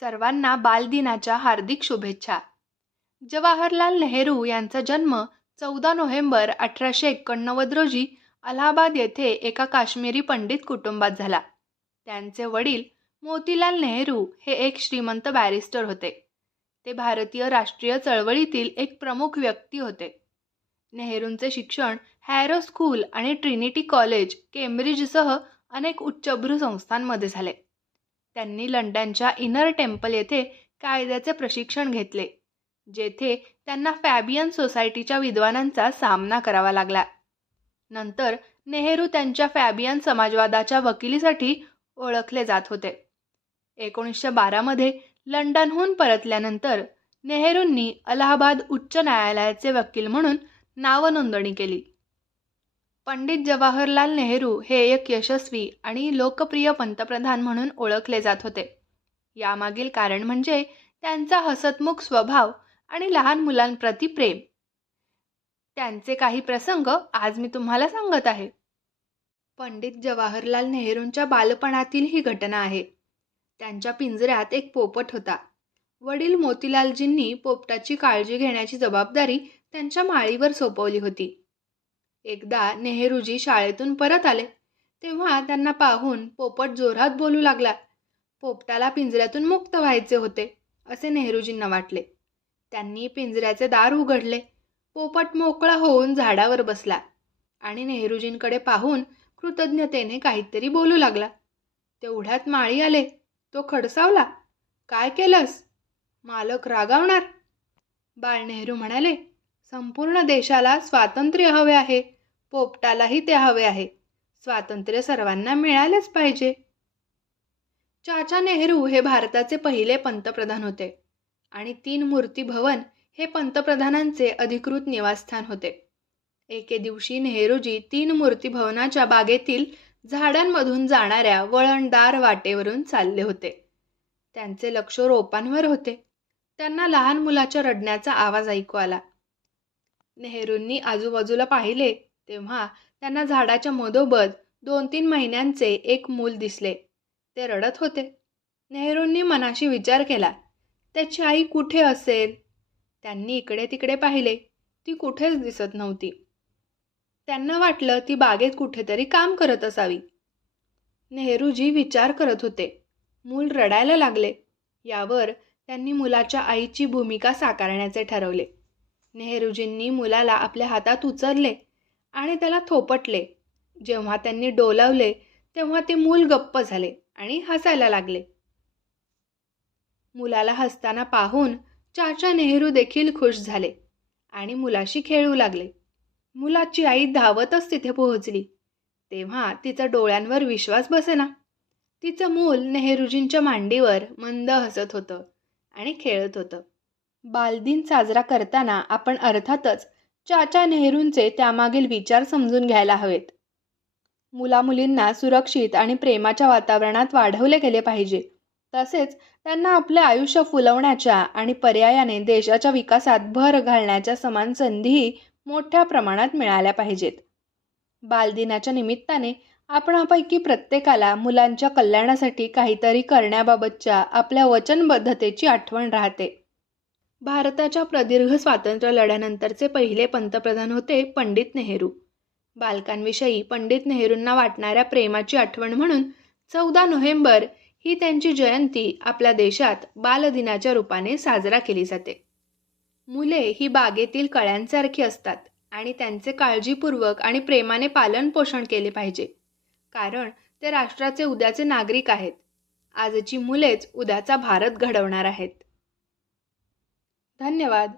सर्वांना बालदिनाच्या हार्दिक शुभेच्छा. जवाहरलाल नेहरू यांचा जन्म चौदा नोव्हेंबर अठराशे एकोणनव्वद रोजी अलाहाबाद येथे एका काश्मीरी पंडित कुटुंबात झाला. त्यांचे वडील मोतीलाल नेहरू हे एक श्रीमंत बॅरिस्टर होते. ते भारतीय राष्ट्रीय चळवळीतील एक प्रमुख व्यक्ती होते. नेहरूंचे शिक्षण हॅरो स्कूल आणि ट्रिनिटी कॉलेज केम्ब्रिजसह अनेक उच्चभ्रू संस्थांमध्ये झाले. त्यांनी लंडनच्या इनर टेम्पल येथे कायद्याचे प्रशिक्षण घेतले जेथे त्यांना फॅबियन सोसायटीच्या विद्वानांचा सामना करावा लागला. नंतर नेहरू त्यांच्या फॅबियन समाजवादाच्या वकिलीसाठी ओळखले जात होते. एकोणीसशे बारामध्ये लंडनहून परतल्यानंतर नेहरूंनी अलाहाबाद उच्च न्यायालयाचे वकील म्हणून नावनोंदणी केली. पंडित जवाहरलाल नेहरू हे एक यशस्वी आणि लोकप्रिय पंतप्रधान म्हणून ओळखले जात होते. यामागील कारण म्हणजे त्यांचा हसतमुख स्वभाव आणि लहान मुलांप्रती प्रेम. त्यांचे काही प्रसंग आज मी तुम्हाला सांगत आहे. पंडित जवाहरलाल नेहरूंच्या बालपणातील ही घटना आहे. त्यांच्या पिंजऱ्यात एक पोपट होता. वडील मोतीलालजींनी पोपटाची काळजी घेण्याची जबाबदारी त्यांच्या माळीवर सोपवली होती. एकदा नेहरूजी शाळेतून परत आले. तेव्हा त्यांना पाहून पोपट जोरात बोलू लागला. पोपटाला पिंजऱ्यातून मुक्त व्हायचे होते असे नेहरूजींना वाटले. त्यांनी पिंजऱ्याचे दार उघडले. पोपट मोकळा होऊन झाडावर बसला आणि नेहरूजींकडे पाहून कृतज्ञतेने काहीतरी बोलू लागला. तेवढ्यात माळी आले. तो खडसावला काय केलंस? मालक रागावणार? बाळ नेहरू म्हणाले संपूर्ण देशाला स्वातंत्र्य हवे आहे. पोपटालाही ते हवे आहे. स्वातंत्र्य सर्वांना मिळालेच पाहिजे. चाचा नेहरू हे भारताचे पहिले पंतप्रधान होते आणि तीन मूर्ती भवन हे पंतप्रधानांचे अधिकृत निवासस्थान होते. एके दिवशी नेहरूजी तीन मूर्ती भवनाच्या बागेतील झाडांमधून जाणाऱ्या वळणदार वाटेवरून चालले होते. त्यांचे लक्ष रोपांवर होते. त्यांना लहान मुलाच्या रडण्याचा आवाज ऐकू आला. नेहरूंनी आजूबाजूला पाहिले तेव्हा त्यांना झाडाच्या मधोबद दोन तीन महिन्यांचे एक मूल दिसले. ते रडत होते. नेहरूंनी मनाशी विचार केला त्याची आई कुठे असेल? त्यांनी इकडे तिकडे पाहिले. ती कुठेच दिसत नव्हती. त्यांना वाटलं ती बागेत कुठेतरी काम करत असावी. नेहरूजी विचार करत होते. मूल रडायला लागले. यावर त्यांनी मुलाच्या आईची भूमिका साकारण्याचे ठरवले. नेहरूजींनी मुलाला आपल्या हातात उचलले. आणि त्याला थोपटले. जेव्हा त्यांनी डोलावले तेव्हा ते मूल गप्प झाले आणि हसायला लागले. मुलाला हसताना पाहून चाचा नेहरू देखील खुश झाले आणि मुलाशी खेळू लागले. मुलाची आई धावतच तिथे पोहोचली. तेव्हा तिचा डोळ्यांवर विश्वास बसेना. तिचं मूल नेहरूजींच्या मांडीवर मंद हसत होतं आणि खेळत होतं. बालदिन साजरा करताना आपण अर्थातच चाचा नेहरूंचे त्यामागील विचार समजून घ्यायला हवेत. मुलामुलींना सुरक्षित आणि प्रेमाच्या वातावरणात वाढवले गेले पाहिजे. तसेच त्यांना आपले आयुष्य फुलवण्याच्या आणि पर्यायाने देशाच्या विकासात भर घालण्याच्या समान संधीही मोठ्या प्रमाणात मिळाल्या पाहिजेत. बालदिनाच्या निमित्ताने आपणापैकी प्रत्येकाला मुलांच्या कल्याणासाठी काहीतरी करण्याबाबतच्या आपल्या वचनबद्धतेची आठवण राहते. भारताच्या प्रदीर्घ स्वातंत्र्य लढ्यानंतरचे पहिले पंतप्रधान होते पंडित नेहरू. बालकांविषयी पंडित नेहरूंना वाटणाऱ्या प्रेमाची आठवण म्हणून चौदा नोव्हेंबर ही त्यांची जयंती आपल्या देशात बालदिनाच्या रूपाने साजरा केली जाते. मुले ही बागेतील कळ्यांसारखी असतात आणि त्यांचे काळजीपूर्वक आणि प्रेमाने पालन पोषण केले पाहिजे. कारण ते राष्ट्राचे उद्याचे नागरिक आहेत. आजची मुलेच उद्याचा भारत घडवणार आहेत. धन्यवाद.